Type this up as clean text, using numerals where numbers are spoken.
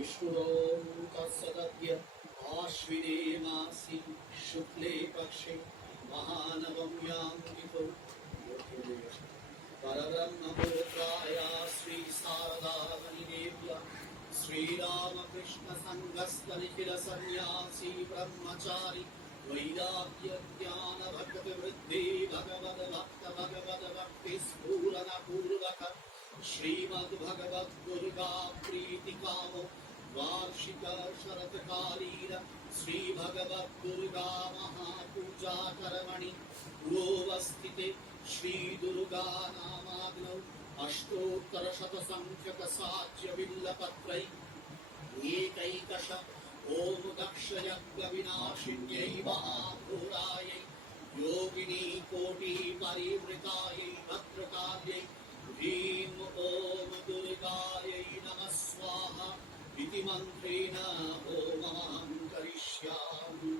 विष्णुतस्सदद्य आश्विने मासि शुक्ले पक्षे महानवम्यां तिथौ परब्रह्मपुत्राय श्री शारदामणिदेव्या श्रीरामकृष्ण संघस्थनिखिल सन्यासी ब्रह्मचारी वैराग्य ज्ञान भक्ति वृद्धि भगवद भक्त भगवद भक्ति स्फूरण पूर्वक श्रीमद् भगवद दुर्गा प्रीति कामो वार्षिक शरत्कालीन श्री भगवद दुर्गा महापूजा कर्मणि पूर्वस्थिते श्री दुर्गा नामाग्नौ अष्टोत्तर संख्यक साज्य बिल्लपत्रै एकैकश ओम दक्षयज्ञ विनाशिन्यै महाघोरायै योगिनी कोटि परिवृतायै भद्रकाल्यै ह्रीं ओम दुर्गायै नमः स्वाहा इति मन्त्रेण होमं करिष्यामि।